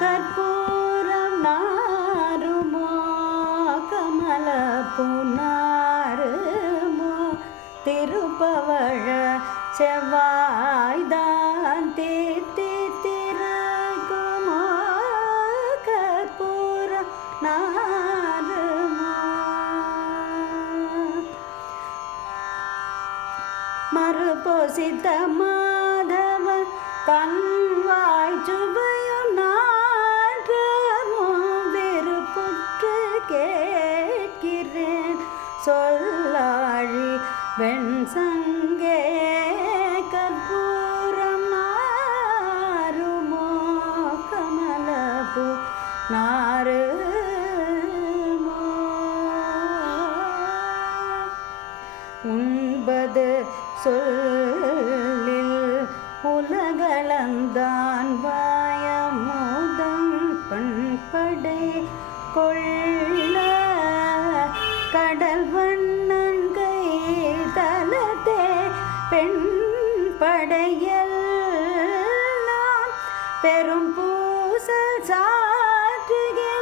கற்பூரம் நாருமோ கமல புனாருமோ திருப்பவழ செவ்வாய்தான் தித்தித்திருக்குமோ கற்பூரம் நாருமோ மறுபொசித்த மாதவன் கண்வாய் சுவையும் நாற்றமோ வெறுப்புற்று கேட்கிறேன் சொல்லாழி வெண்சங்கே கற்பூரம் நாருமோ கமலபூ நாருமோ உண்பது சொல்லில் உலகளந்தான் வாயமுதம் பண்படை கொள்ள கடல் வண்ணன் கை தலத்தே பெண் படையெல்லாம் பெரும் பூசல் சாற்றுகின்றார்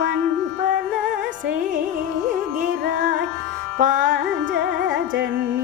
பண்பல செய்கிறாய் பாஞ்சஜன்ய